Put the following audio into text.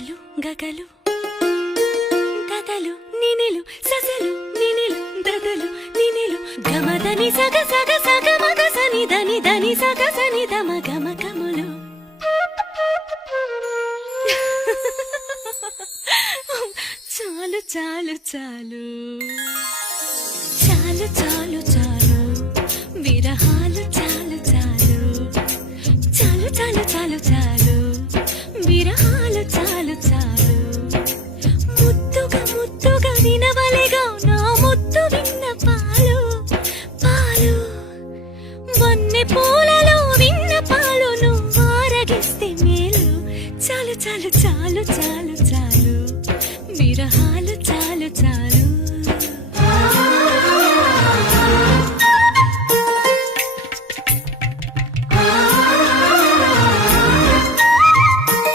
గగలు గగలు దదలు నినిలు సజలు నినిలు దదలు నినిలు గమదని సగ సగ సగ మగ సని దని దని సగ సని దమ గమ గములు చాలు చాలు చాలు చాలు చాలు చాలు విరహాలు చాలు చాలు చాలు చాలు చాలు చాలు విరహాలు చాలు చాలు ముద్దుగా ముద్దుగా వినవలెగా నా ముద్దు విన్న పాలు పాలు వన్నె పూలలో విన్న పాలు నువ్వు ఆరగిస్తే మేలు చాలు చాలు చాలు చాలు చాలు విరహాలు చాలు చాలు